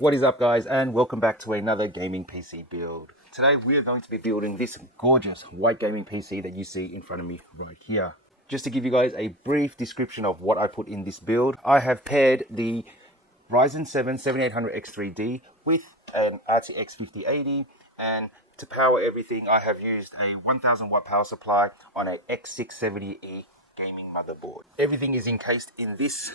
What is up, guys, and welcome back to another gaming PC build. Today we are going to be building this gorgeous white gaming PC that you see in front of me right here. Just to give you guys a brief description of what I put in this build, I have paired the Ryzen 7 7800X3D with an RTX 5080, and to power everything I have used a 1000 watt power supply on a x670e gaming motherboard. Everything is encased in this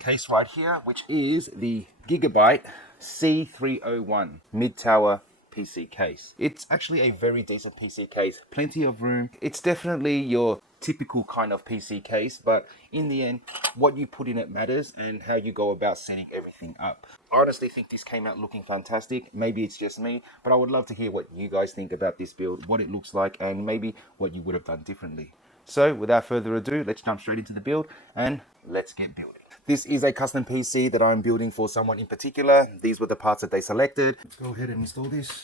case right here, which is the Gigabyte C301 mid-tower PC case. It's actually a very decent PC case, plenty of room. It's definitely your typical kind of PC case, but in the end, what you put in it matters and how you go about setting everything up. I honestly think this came out looking fantastic. Maybe it's just me, but I would love to hear what you guys think about this build, what it looks like, and maybe what you would have done differently. So without further ado, let's jump straight into the build and let's get building. This is a custom PC that I'm building for someone in particular. These were the parts that they selected. Let's go ahead and install this.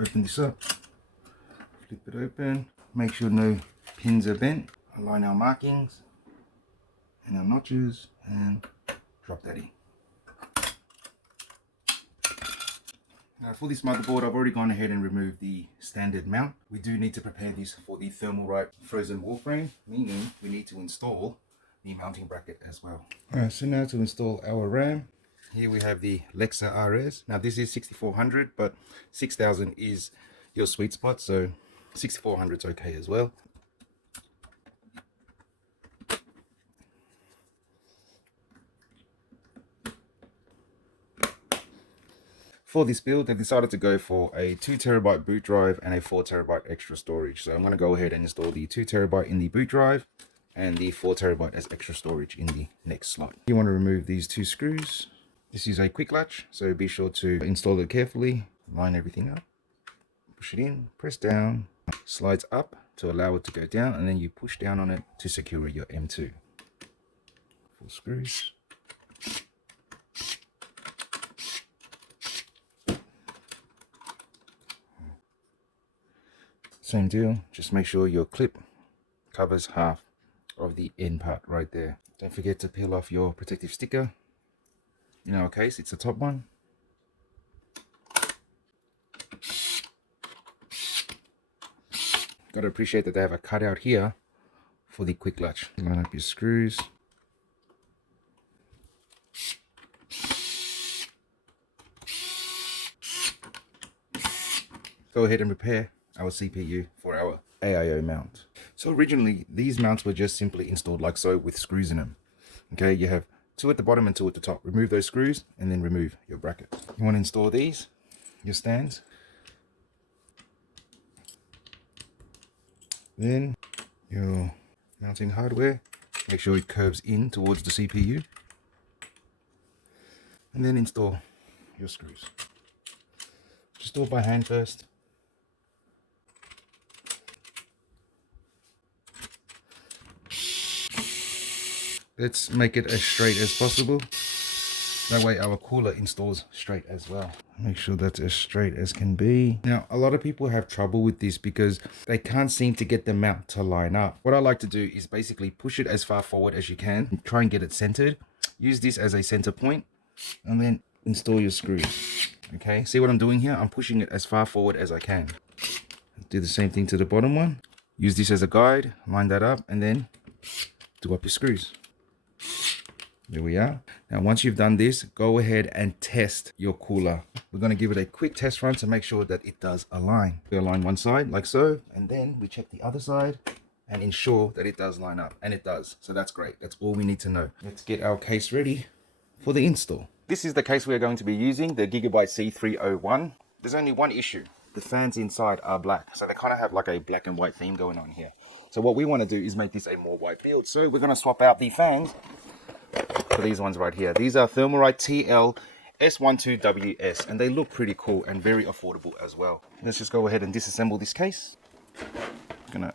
Open this up. Flip it open. Make sure no pins are bent. Align our markings and our notches and drop that in. Now for this motherboard, I've already gone ahead and removed the standard mount. We do need to prepare this for the thermalright frozen warframe, meaning we need to install the mounting bracket as well. Alright, so now to install our RAM. Here we have the Lexar RS. Now this is 6400, but 6000 is your sweet spot, so 6400 is okay as well. For this build, I decided to go for a 2TB boot drive and a 4TB extra storage. So I'm going to go ahead and install the 2TB in the boot drive and the 4TB as extra storage in the next slot. You want to remove these two screws. This is a quick latch, so be sure to install it carefully. Line everything up, push it in, press down, slides up to allow it to go down, and then you push down on it to secure your M2. 4 screws. Same deal, just make sure your clip covers half of the end part right there. Don't forget to peel off your protective sticker. In our case, it's the top one. Gotta appreciate that they have a cutout here for the quick latch. Line up your screws. Go ahead and prepare our CPU for our AIO mount. So originally these mounts were just simply installed like so with screws in them. Okay, you have 2 at the bottom and 2 at the top. Remove those screws and then remove your bracket. You want to install these, your stands. Then your mounting hardware. Make sure it curves in towards the CPU. And then install your screws. Just do it by hand first. Let's make it as straight as possible. That way our cooler installs straight as well. Make sure that's as straight as can be. Now, a lot of people have trouble with this because they can't seem to get the mount to line up. What I like to do is basically push it as far forward as you can and try and get it centered. Use this as a center point and then install your screws. Okay, see what I'm doing here? I'm pushing it as far forward as I can. Do the same thing to the bottom one. Use this as a guide, line that up, and then do up your screws. There we are. Now once you've done this, go ahead and test your cooler. We're going to give it a quick test run to make sure that it does align. We align one side like so, and then we check the other side and ensure that it does line up, and it does. So that's great. That's all we need to know. Let's get our case ready for the install. This is the case we are going to be using, the Gigabyte C301. There's only one issue. The fans inside are black, so they kind of have like a black and white theme going on here. So what we want to do is make this a more white build. So we're going to swap out the fans for these ones right here. These are thermalright TL S12WS, and they look pretty cool and very affordable as well. Let's just go ahead and disassemble this case. Gonna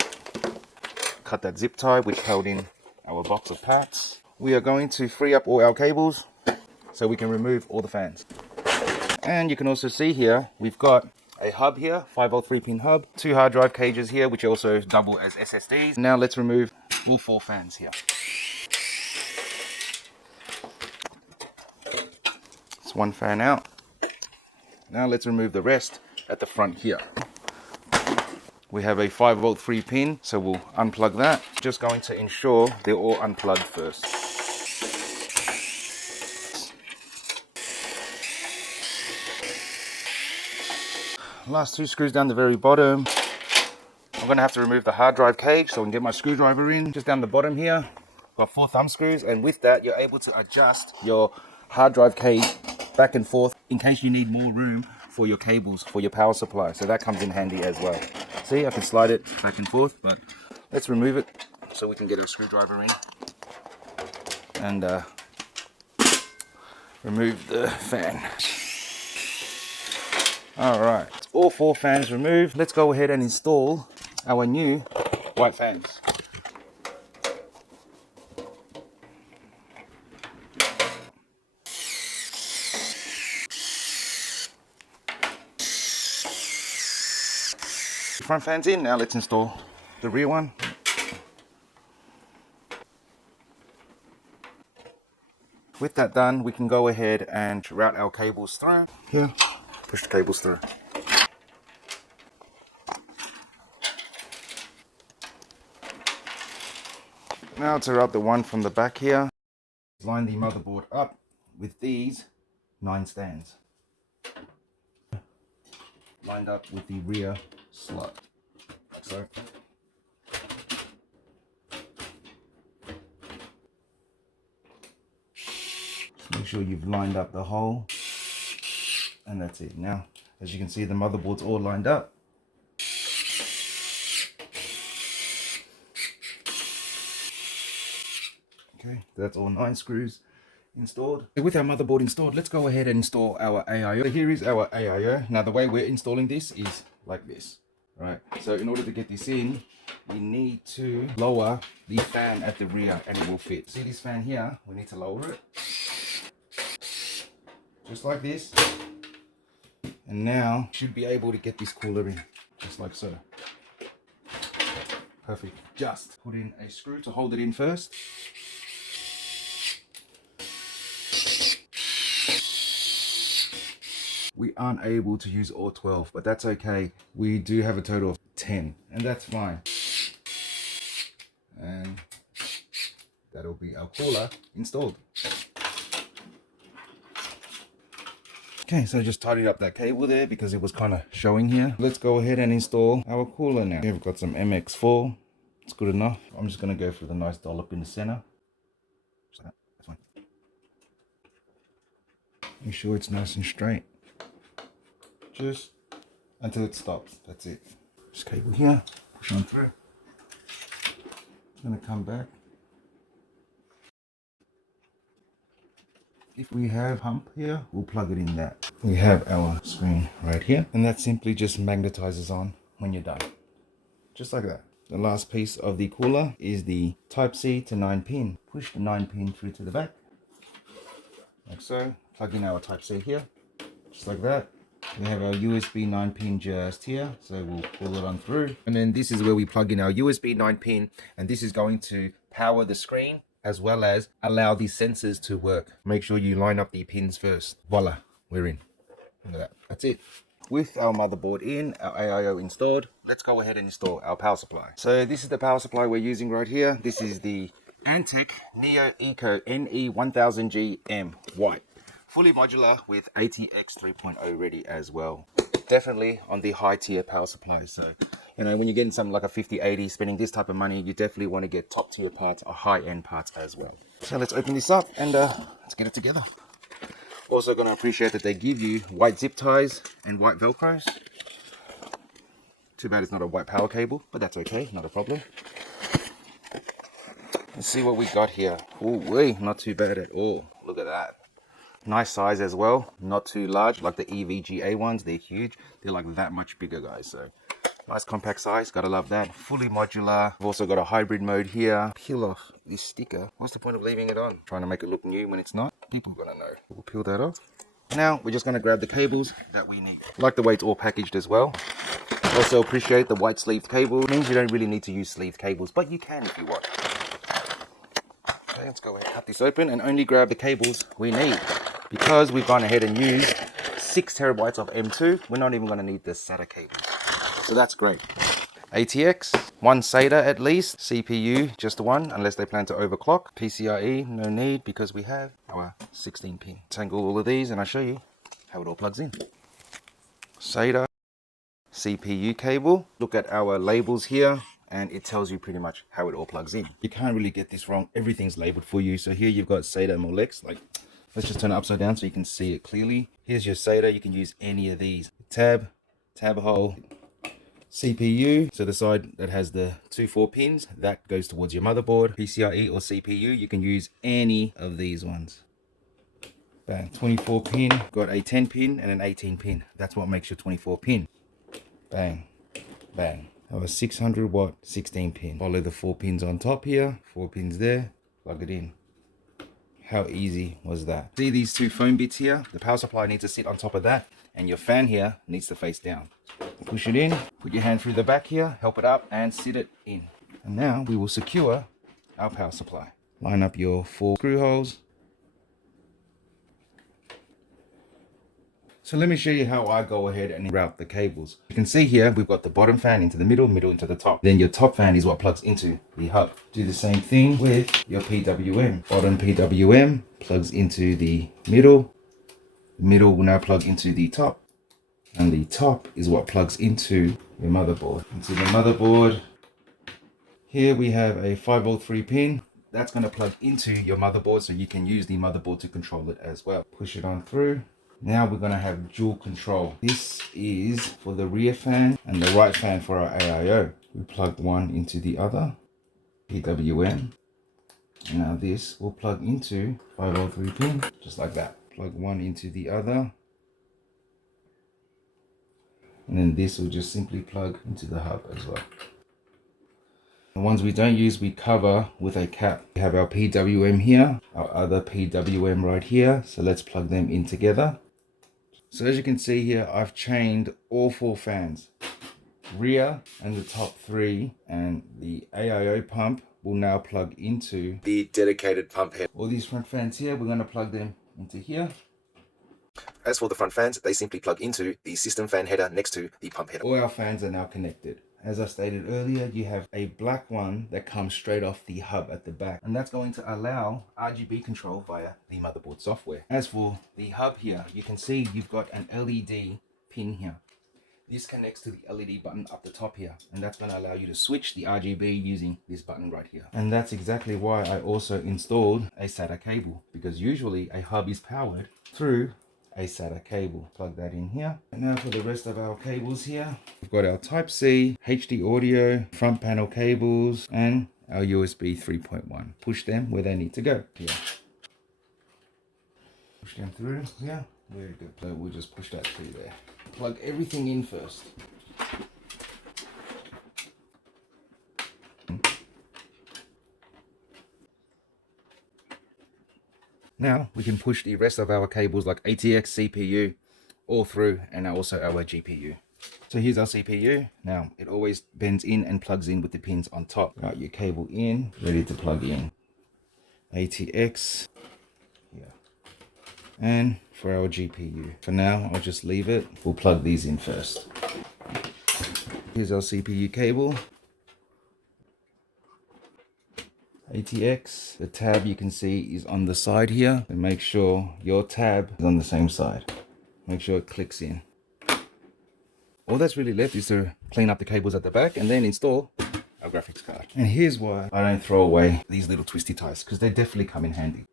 cut that zip tie which held in our box of parts. We are going to free up all our cables so we can remove all the fans. And you can also see here we've got a hub here, 5V 3-pin hub, 2 hard drive cages here which also double as SSDs. Now let's remove all 4 fans here. one fan out. Now let's remove the rest at the front here. We have a 5-volt 3-pin, so we'll unplug that. Just going to ensure they're all unplugged first. Last 2 screws down the very bottom. I'm going to have to remove the hard drive cage so I can get my screwdriver in. Just down the bottom here, got 4 thumb screws, and with that you're able to adjust your hard drive cage back and forth in case you need more room for your cables for your power supply. So that comes in handy as well. See, I can slide it back and forth, but let's remove it so we can get our screwdriver in and remove the fan. All right, all 4 fans removed. Let's go ahead and install our new white fans. Front fans in, now let's install the rear one. With that done, we can go ahead and route our cables through. Here, push the cables through. Now to route the one from the back here. Line the motherboard up with these 9 stands. Lined up with the rear slot. So make sure you've lined up the hole, and that's it. Now, as you can see, the motherboard's all lined up. Okay, that's all 9 screws installed. With our motherboard installed, let's go ahead and install our AIO. So here is our AIO. Now the way we're installing this is like this, right? So in order to get this in, we need to lower the fan at the rear and it will fit. See this fan here? We need to lower it. Just like this. And now should be able to get this cooler in, just like so. Perfect. Just put in a screw to hold it in first. We aren't able to use all 12, but that's okay. We do have a total of 10, and that's fine. And that'll be our cooler installed. Okay, so I just tidied up that cable there because it was kind of showing here. Let's go ahead and install our cooler now. We've got some MX4. It's good enough. I'm just going to go for the nice dollop in the center. Just like that. That's fine. Make sure it's nice and straight. Just until it stops. That's it. Just cable here. Push on through. It's going to come back. If we have hump here, we'll plug it in that. We have our screen right here, and that simply just magnetizes on when you're done. Just like that. The last piece of the cooler is the Type-C to 9-pin. Push the 9-pin through to the back, like so. Plug in our Type-C here, just like that. We have our USB 9-pin just here, so we'll pull it on through. And then this is where we plug in our USB 9-pin, and this is going to power the screen as well as allow these sensors to work. Make sure you line up the pins first. Voila, we're in. Look at that. That's it. With our motherboard in, our AIO installed, let's go ahead and install our power supply. So this is the power supply we're using right here. This is the Antec Neo Eco NE1000G white. Fully modular with ATX 3.0 ready as well. Definitely on the high tier power supply. So, you know, when you're getting something like a 5080, spending this type of money, you definitely want to get top tier parts or high end parts as well. So let's open this up and let's get it together. Also going to appreciate that they give you white zip ties and white velcros. Too bad it's not a white power cable, but that's okay, not a problem. Let's see what we got here. Ooh, not too bad at all. Look at that. Nice size as well, not too large like the W.U.G.A.B ones. They're huge. They're like that much bigger, guys. So nice compact size, gotta love that. Fully modular. I've also got a hybrid mode here. Peel off this sticker. What's the point of leaving it on? Trying to make it look new when it's not? People are gonna know. We'll peel that off. Now we're just gonna grab the cables that we need. Like the way it's all packaged as well. Also appreciate the white sleeved cable. It means you don't really need to use sleeved cables, but you can if you want. Okay, let's go ahead and cut this open and only grab the cables we need. because we've gone ahead and used 6 terabytes of M2, we're not even going to need the SATA cable. So that's great. ATX, 1 SATA at least. CPU, just the one, unless they plan to overclock. PCIe, no need because we have our 16 pin. Tangle all of these and I'll show you how it all plugs in. SATA, CPU cable. Look at our labels here and it tells you pretty much how it all plugs in. You can't really get this wrong. Everything's labeled for you. So here you've got SATA Molex. Like, let's just turn it upside down so you can see it clearly. Here's your SATA. You can use any of these. Tab hole. CPU, so the side that has the 2 4 pins, that goes towards your motherboard. PCIe or CPU, you can use any of these ones. Bang, 24 pin, got a 10 pin and an 18 pin. That's what makes your 24 pin. Bang, bang. Our 600 watt 16 pin. Follow the 4 pins on top here, 4 pins there, plug it in. How easy was that? See these 2 foam bits here? The power supply needs to sit on top of that and your fan here needs to face down. Push it in, put your hand through the back here, help it up and sit it in. And now we will secure our power supply. Line up your 4 screw holes. So let me show you how I go ahead and route the cables. You can see here, we've got the bottom fan into the middle, middle into the top. Then your top fan is what plugs into the hub. Do the same thing with your PWM. Bottom PWM plugs into the middle. The middle will now plug into the top. And the top is what plugs into your motherboard. Into the motherboard. Here we have a 5V 3 pin. That's going to plug into your motherboard so you can use the motherboard to control it as well. Push it on through. Now we're going to have dual control. This is for the rear fan and the right fan for our AIO. We plug one into the other. PWM. Now this will plug into 5V 3 pin. Just like that. Plug one into the other. And then this will just simply plug into the hub as well. The ones we don't use, we cover with a cap. We have our PWM here, our other PWM right here. So let's plug them in together. So as you can see here, I've chained all 4 fans. Rear and the top 3, and the AIO pump will now plug into the dedicated pump head. All these front fans here, we're going to plug them into here. As for the front fans, they simply plug into the system fan header next to the pump header. All our fans are now connected. As I stated earlier, you have a black one that comes straight off the hub at the back, and that's going to allow RGB control via the motherboard software. As for the hub here, you can see you've got an LED pin here. This connects to the LED button up the top here, and that's going to allow you to switch the RGB using this button right here. And that's exactly why I also installed a SATA cable, because usually a hub is powered through a SATA cable. Plug that in here. And now for the rest of our cables here, we've got our Type-C, HD audio, front panel cables, and our USB 3.1. Push them where they need to go. Here. Push them through. Yeah, very good. So we'll just push that through there. Plug everything in first. Now we can push the rest of our cables like ATX, CPU, all through, and now also our GPU. So here's our CPU. Now it always bends in and plugs in with the pins on top. Got your cable in, ready to plug in. ATX, yeah. And for our GPU. For now, I'll just leave it. We'll plug these in first. Here's our CPU cable. ATX, the tab you can see is on the side here, and make sure your tab is on the same side. Make sure it clicks in. All that's really left is to clean up the cables at the back and then install our graphics card. And here's why I don't throw away these little twisty ties, because they definitely come in handy.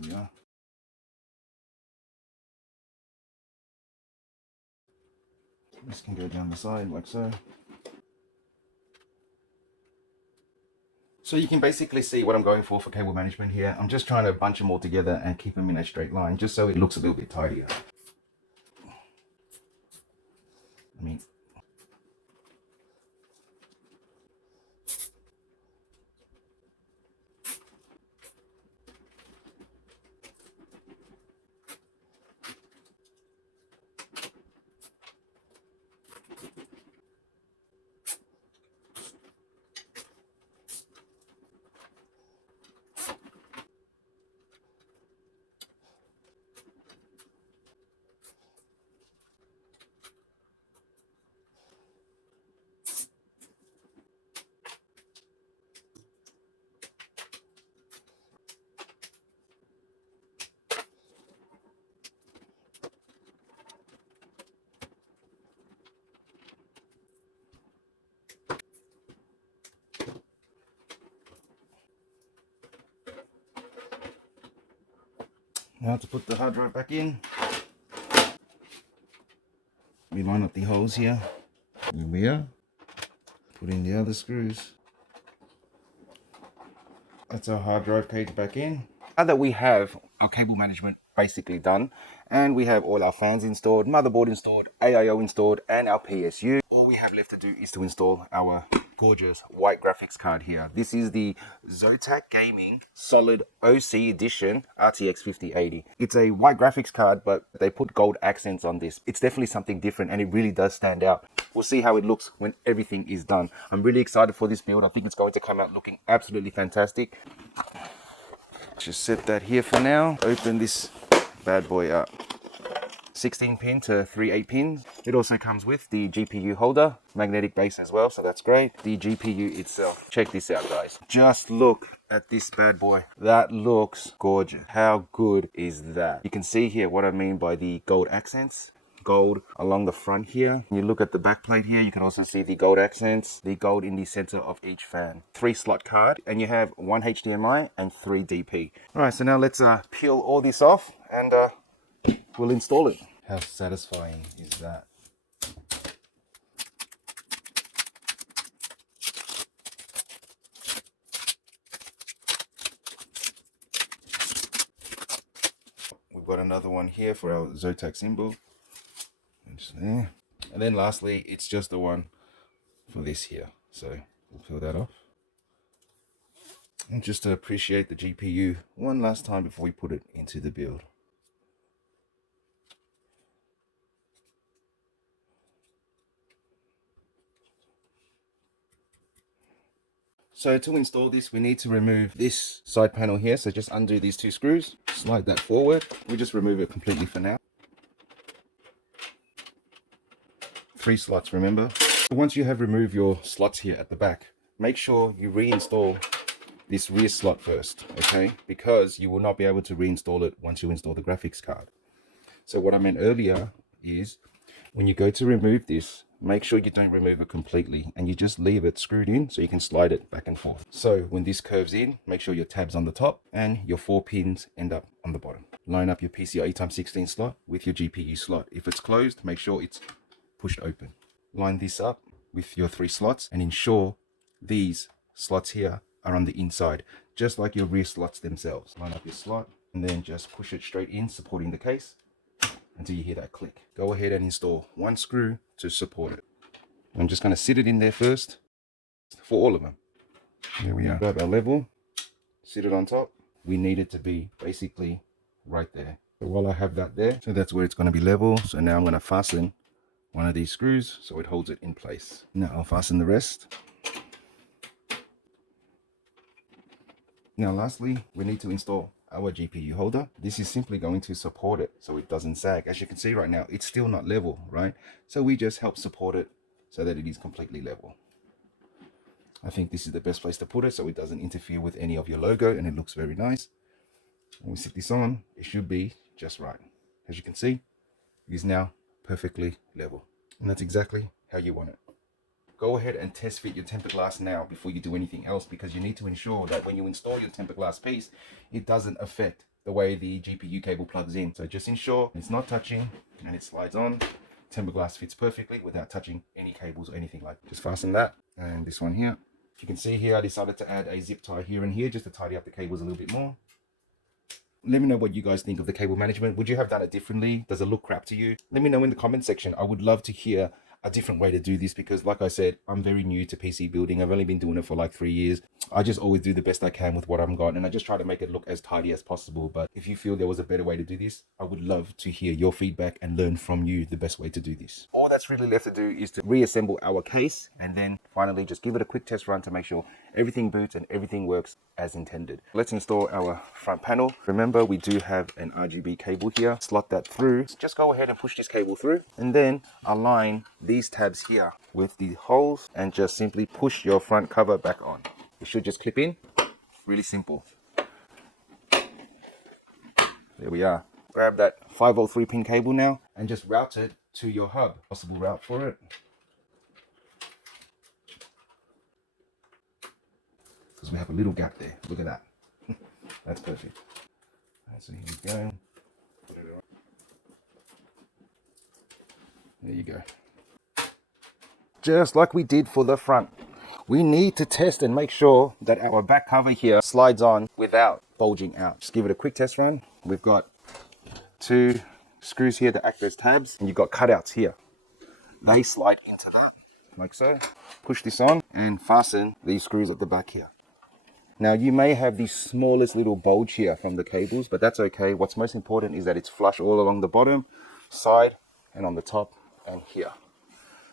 Yeah. This can go down the side like so. So you can basically see what I'm going for cable management here. I'm just trying to bunch them all together and keep them in a straight line, just so it looks a little bit tidier. Now to put the hard drive back in. We line up the holes here. Here we are. Put in the other screws. That's our hard drive cage back in. Now that we have our cable management basically done, and we have all our fans installed, motherboard installed, AIO installed, and our PSU, all we have left to do is to install our gorgeous white graphics card here. This is the Zotac Gaming Solid OC Edition RTX 5080. It's a white graphics card, but they put gold accents on this. It's definitely something different, and it really does stand out. We'll see how it looks when everything is done. I'm really excited for this build. I think it's going to come out looking absolutely fantastic. Just set that here for now. Open this bad boy up. 16 pin to 3 8 pins. It also comes with the GPU holder, magnetic base as well, so that's great. The GPU itself. Check this out, guys. Just look at this bad boy. That looks gorgeous. How good is that? You can see here what I mean by the gold accents. Gold along the front here. You look at the back plate here, you can also see the gold accents, the gold in the center of each fan. 3 slot card, and you have 1 HDMI and 3 DP. All right, so now let's peel all this off and we'll install it. How satisfying is that? We've got another one here for our Zotac symbol. And then lastly, it's just the one for this here. So we'll peel that off. And just to appreciate the GPU one last time before we put it into the build. So to install this, we need to remove this side panel here. So just undo these 2 screws, slide that forward. We just remove it completely for now. 3 slots, remember. Once you have removed your slots here at the back, make sure you reinstall this rear slot first, okay? Because you will not be able to reinstall it once you install the graphics card. So what I meant earlier is when you go to remove this, make sure you don't remove it completely and you just leave it screwed in so you can slide it back and forth. So when this curves in, make sure your tab's on the top and your 4 pins end up on the bottom. Line up your PCIe x16 slot with your GPU slot. If it's closed, make sure it's pushed open. Line this up with your 3 slots and ensure these slots here are on the inside, just like your rear slots themselves. Line up your slot and then just push it straight in, supporting the case until you hear that click. Go ahead and install 1 screw to support it. I'm just going to sit it in there first for all of them. There we are. Grab our level, sit it on top. We need it to be basically right there. So while I have that there, so that's where it's going to be level. So now I'm going to fasten one of these screws so it holds it in place. Now I'll fasten the rest. Now lastly, we need to install our GPU holder. This is simply going to support it so it doesn't sag. As you can see right now, it's still not level, right? So we just help support it so that it is completely level. I think this is the best place to put it so it doesn't interfere with any of your logo and it looks very nice. When we sit this on, it should be just right. As you can see, it is now perfectly level. And that's exactly how you want it. Go ahead and test fit your tempered glass now before you do anything else, because you need to ensure that when you install your tempered glass piece, it doesn't affect the way the GPU cable plugs in. So just ensure it's not touching and it slides on. Tempered glass fits perfectly without touching any cables or anything like that. Just fasten that and this one here. You can see here I decided to add a zip tie here and here just to tidy up the cables a little bit more. Let me know what you guys think of the cable management. Would you have done it differently? Does it look crap to you? Let me know in the comment section. I would love to hear a different way to do this, because like I said, I'm very new to PC building. I've only been doing it for like 3 years. I just always do the best I can with what I've got, and I just try to make it look as tidy as possible. But if you feel there was a better way to do this, I would love to hear your feedback and learn from you the best way to do this. All that's really left to do is to reassemble our case and then finally just give it a quick test run to make sure everything boots and everything works as intended. Let's install our front panel. Remember, we do have an RGB cable here. Slot that through. Just go ahead and push this cable through and then align these tabs here with the holes and just simply push your front cover back on. It should just clip in. Really simple. There we are. Grab that 5-volt 3-pin cable now and just route it to your hub. Possible route for it. Because we have a little gap there. Look at that. That's perfect. Alright, so here we go. There you go. Just like we did for the front. We need to test and make sure that our back cover here slides on without bulging out. Just give it a quick test run. We've got 2 screws here that act as tabs, and you've got cutouts here. They slide into that, like so. Push this on and fasten these screws at the back here. Now you may have the smallest little bulge here from the cables, but that's okay. What's most important is that it's flush all along the bottom, side, and on the top, and here.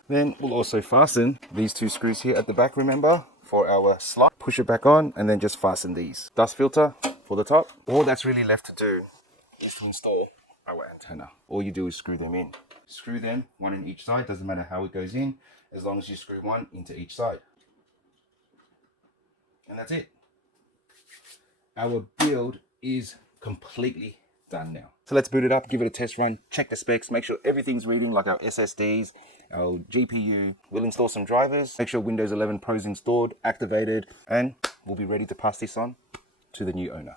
Then we'll also fasten these 2 screws here at the back, remember, for our slot. Push it back on and then just fasten these. Dust filter for the top. All that's really left to do is to install our antenna. All you do is screw them in. Screw them, 1 in each side, doesn't matter how it goes in, as long as you screw 1 into each side. And that's it. Our build is completely done now. So let's boot it up, give it a test run, check the specs, make sure everything's reading, like our SSDs, our GPU. We'll install some drivers, make sure Windows 11 Pro is installed, activated, and we'll be ready to pass this on to the new owner.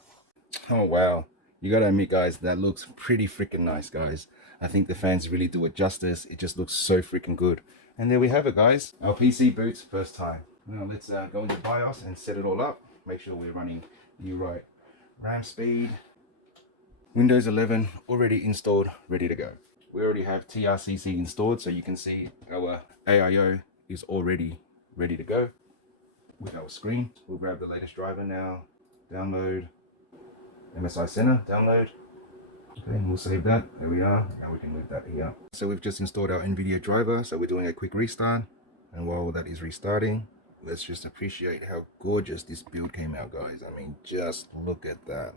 Oh wow, you gotta admit guys, that looks pretty freaking nice guys. I think the fans really do it justice. It just looks so freaking good. And there we have it guys, our PC boots first time. Now let's go into BIOS and set it all up. Make sure we're running the right RAM speed. Windows 11 already installed, ready to go. We already have TRCC installed, so you can see our AIO is already ready to go with our screen. We'll grab the latest driver now, download, MSI Center, download. Okay, and we'll save that. There we are. Now we can move that here. So we've just installed our NVIDIA driver, so we're doing a quick restart. And while that is restarting, let's just appreciate how gorgeous this build came out, guys. I mean, just look at that.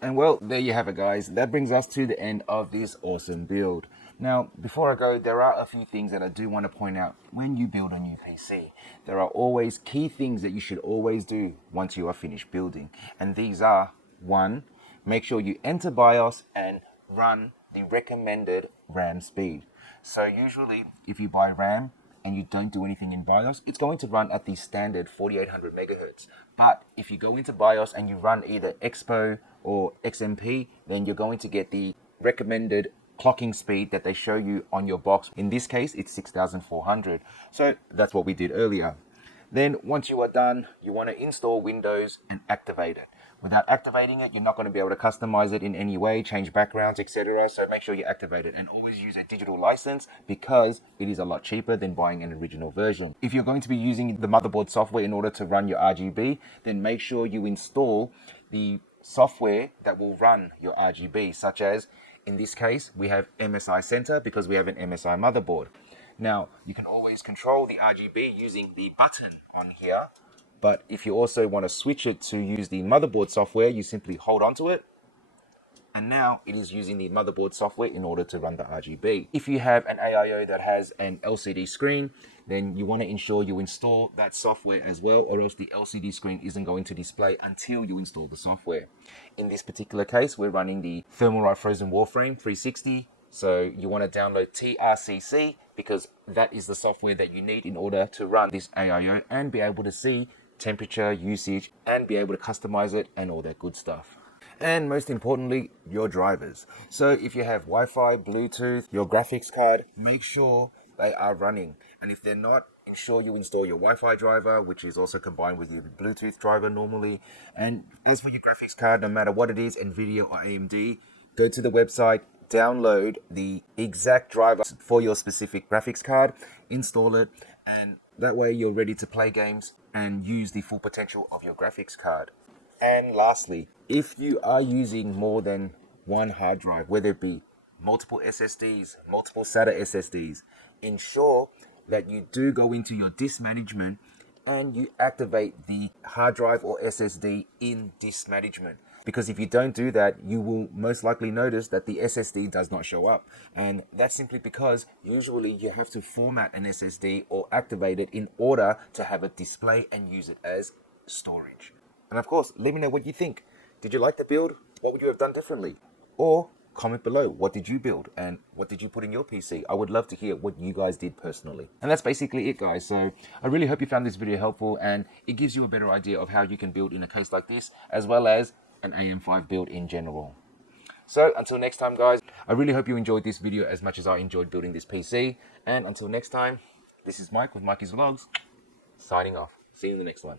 And well, there you have it guys. That brings us to the end of this awesome build. Now, before I go, there are a few things that I do want to point out when you build a new PC. There are always key things that you should always do once you are finished building. And these are, 1, make sure you enter BIOS and run the recommended RAM speed. So usually, if you buy RAM and you don't do anything in BIOS, it's going to run at the standard 4800 megahertz. But if you go into BIOS and you run either Expo or XMP, then you're going to get the recommended clocking speed that they show you on your box. In this case, it's 6400. So that's what we did earlier. Then once you are done, you want to install Windows and activate it. Without activating it, you're not going to be able to customize it in any way, change backgrounds, etc. So make sure you activate it and always use a digital license because it is a lot cheaper than buying an original version. If you're going to be using the motherboard software in order to run your RGB, then make sure you install the software that will run your RGB, such as, in this case, we have MSI Center because we have an MSI motherboard. Now, you can always control the RGB using the button on here. But if you also want to switch it to use the motherboard software, you simply hold onto it. And now it is using the motherboard software in order to run the RGB. If you have an AIO that has an LCD screen, then you want to ensure you install that software as well, or else the LCD screen isn't going to display until you install the software. In this particular case, we're running the thermalright frozen warframe 360. So you want to download TRCC because that is the software that you need in order to run this AIO and be able to see temperature, usage, and be able to customize it and all that good stuff. And most importantly, your drivers. So if you have Wi-Fi, Bluetooth, your graphics card, make sure they are running. And if they're not, ensure you install your Wi-Fi driver, which is also combined with your Bluetooth driver normally. And as for your graphics card, no matter what it is, NVIDIA or AMD, go to the website, download the exact driver for your specific graphics card, install it, and that way you're ready to play games and use the full potential of your graphics card. And lastly, if you are using more than one hard drive, whether it be multiple SSDs, multiple SATA SSDs, ensure that you do go into your disk management and you activate the hard drive or SSD in disk management. Because if you don't do that, you will most likely notice that the SSD does not show up. And that's simply because usually you have to format an SSD or activate it in order to have it display and use it as storage. And of course, let me know what you think. Did you like the build? What would you have done differently? Or comment below, what did you build and what did you put in your PC? I would love to hear what you guys did personally. And that's basically it, guys. So I really hope you found this video helpful and it gives you a better idea of how you can build in a case like this, as well as an AM5 build in general. So until next time, guys, I really hope you enjoyed this video as much as I enjoyed building this PC. And until next time, this is Mike with Mikey's Vlogs, signing off. See you in the next one.